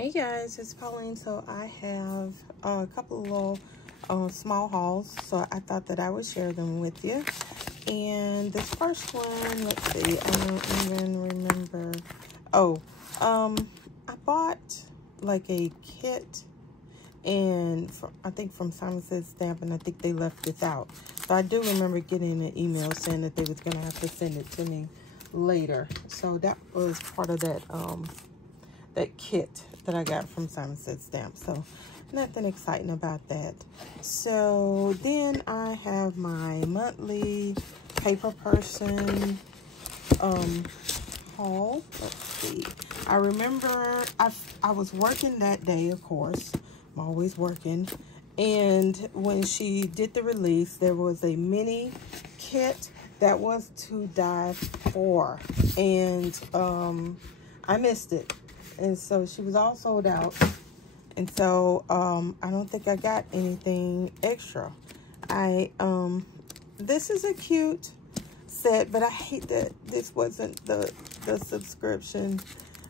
Hey guys, it's Pauline. So I have a couple of little small hauls, so I thought that I would share them with you. And this first one, let's see, I don't even remember. I bought like a kit, and I think from Simon Says Stamp, and I think they left this out. So I do remember getting an email saying that they was gonna have to send it to me later. So that was part of that that kit that I got from Simon Says Stamp. So nothing exciting about that. So then I have my monthly Paper Person haul. Let's see. I remember I was working that day, of course. I'm always working. And when she did the release, there was a mini kit that was to die for. And I missed it. And so she was all sold out. And so I don't think I got anything extra. This is a cute set, but I hate that this wasn't the subscription.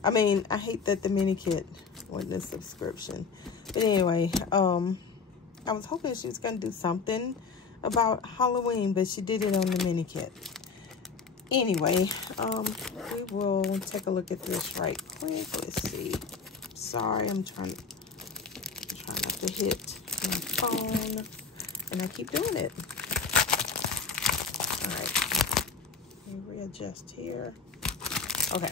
I mean, I hate that the mini kit wasn't the subscription. But anyway, I was hoping she was gonna do something about Halloween, but she did it on the mini kit. Anyway, we will take a look at this right quick. Let's see. Sorry, I'm trying not to hit my phone, and I keep doing it. All right, let me readjust here. Okay.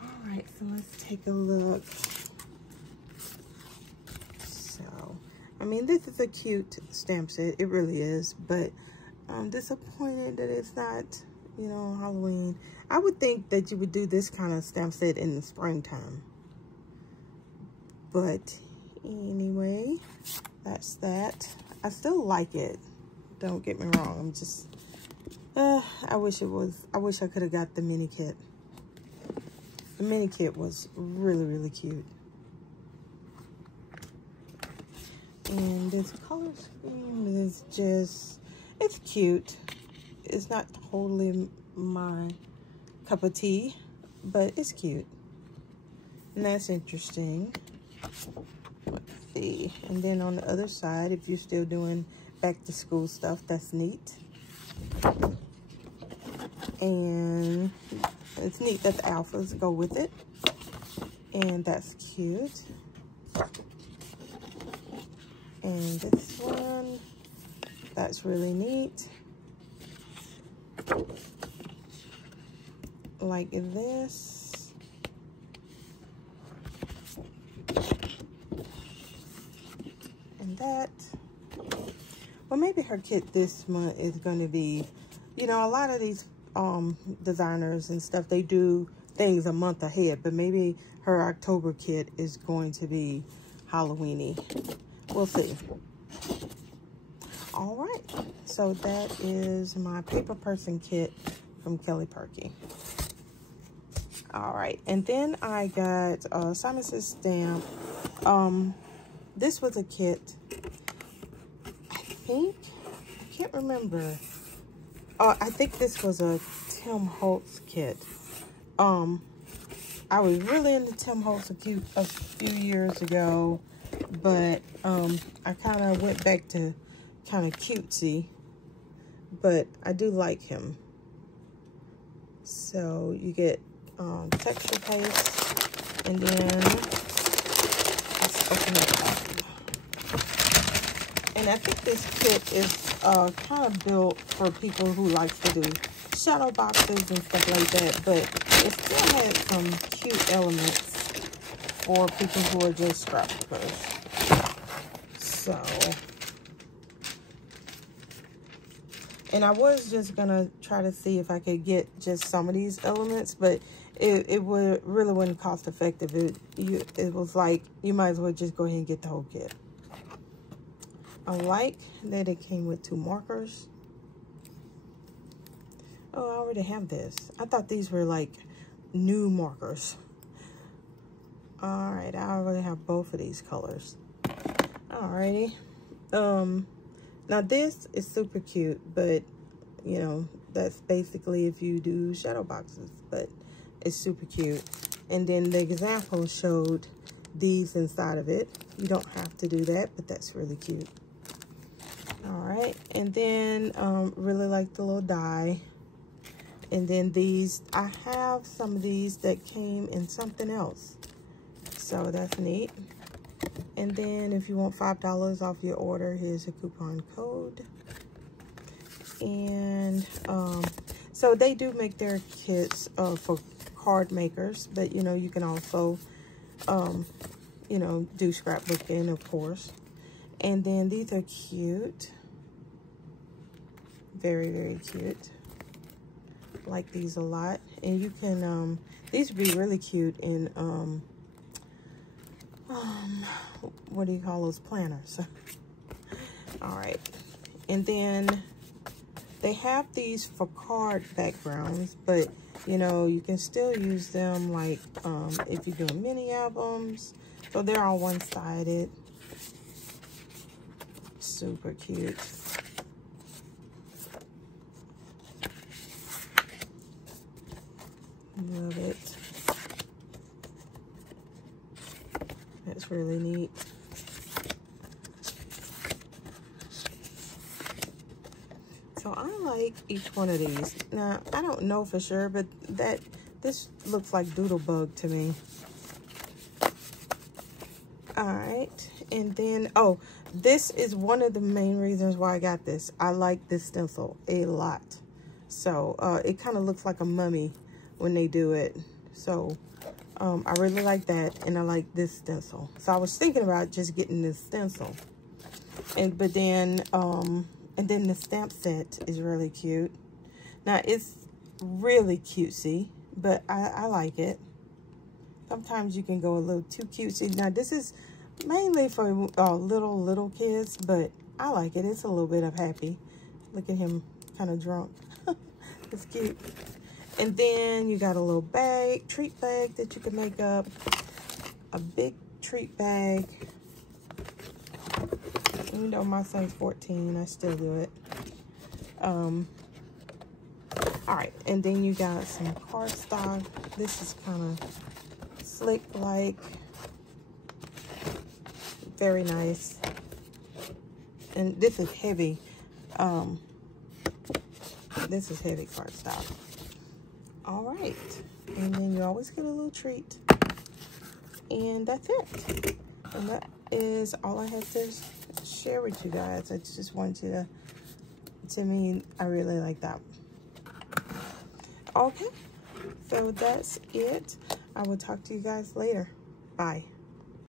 All right, so let's take a look. I mean, this is a cute stamp set. It really is. But I'm disappointed that it's not, you know, Halloween. I would think that you would do this kind of stamp set in the springtime. But anyway, that's that. I still like it. Don't get me wrong. I'm just, I wish I could have got the mini kit. The mini kit was really, really cute. And this color scheme is just, it's cute. It's not totally my cup of tea, but it's cute. And that's interesting. Let's see. And then on the other side, if you're still doing back to school stuff, that's neat. And it's neat that the alphas go with it. And that's cute. And this one, that's really neat. Like this. And that. Well, maybe her kit this month is going to be, you know, a lot of these designers and stuff, they do things a month ahead. But maybe her October kit is going to be Halloween-y. We'll see. All right, so that is my Paper Person kit from Kelly Purkey. All right, and then I got Simon Says Stamp. This was a kit. I can't remember. I think this was a Tim Holtz kit. I was really into Tim Holtz a few years ago. But I kind of went back to kind of cutesy, but I do like him. So you get texture paste, and then let's open it up. And I think this kit is kind of built for people who like to do shadow boxes and stuff like that, but it still has some cute elements for people who are just scrapbookers. So, and I was just gonna try to see if I could get just some of these elements, but it really wasn't cost effective. It was like, you might as well just go ahead and get the whole kit. I like that it came with 2 markers. Oh, I already have this. I thought these were like new markers. All right, I already have both of these colors. Alrighty. Now this is super cute, but you know, That's basically if you do shadow boxes, but it's super cute. And then the example showed these inside of it. You don't have to do that, but that's really cute. All right, and then really like the little die. And then these, I have some of these that came in something else, so that's neat. And then if you want $5 off your order, here's a coupon code. And so they do make their kits for card makers, but you know, you can also you know, do scrapbooking, of course. And then these are cute, very, very cute. Like these a lot. And you can these would be really cute in what do you call those, planners? All right, and then they have these for card backgrounds, but you know, you can still use them like if you're doing mini albums. So they're all one-sided. Super cute. Love it. That's really neat. So I like each one of these. Now, I don't know for sure, but this looks like Doodlebug to me. All right, and then, oh, this is one of the main reasons why I got this. I like this stencil a lot. So it kind of looks like a mummy when they do it. So I really like that, and I like this stencil. So I was thinking about just getting this stencil. But then the stamp set is really cute. Now, it's really cutesy, but I like it. Sometimes you can go a little too cutesy. Now, this is mainly for little kids, but I like it. It's a little bit of happy. Look at him, kind of drunk. It's cute. And then you got a little bag, treat bag that you can make up. A big treat bag. Even though my son's 14, I still do it. All right, and then you got some cardstock. This is kind of slick like, very nice. And this is heavy. This is heavy cardstock. All right, and then you always get a little treat. And that's it. And that is all I had to share with you guys. I just wanted you to me, I really like that. Okay, so that's it. I will talk to you guys later. Bye.